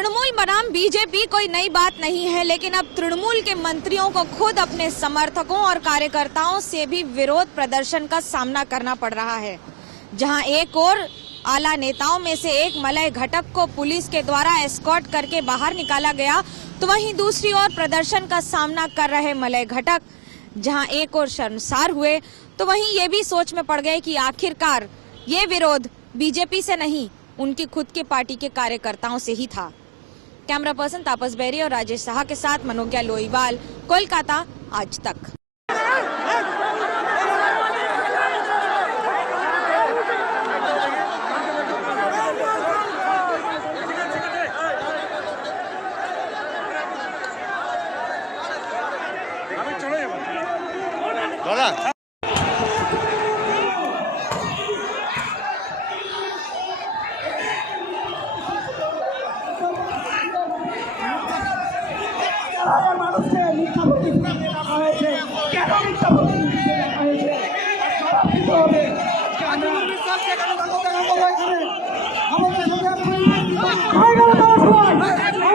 तृणमूल बनाम बीजेपी कोई नई बात नहीं है, लेकिन अब तृणमूल के मंत्रियों को खुद अपने समर्थकों और कार्यकर्ताओं से भी विरोध प्रदर्शन का सामना करना पड़ रहा है। जहां एक और आला नेताओं में से एक मलय घटक को पुलिस के द्वारा एस्कॉर्ट करके बाहर निकाला गया, तो वहीं दूसरी ओर प्रदर्शन का सामना कर रहे मलय घटक जहां एक और शर्मसार हुए, तो वहीं ये भी सोच में पड़ गए कि आखिरकार ये विरोध बीजेपी से नहीं, उनकी खुद की पार्टी के कार्यकर्ताओं से ही था। कैमरा पर्सन तापस बेरी और राजेश साहा के साथ मनोज्ञा लोईवाल, कोलकाता, आज तक। মানুষকে মিথ্যা প্রতিশ্রুতি দেওয়া হয়েছে, কেন মিথ্যা প্রতিশ্রুতি দেওয়া হয়েছে হবে। আমাদের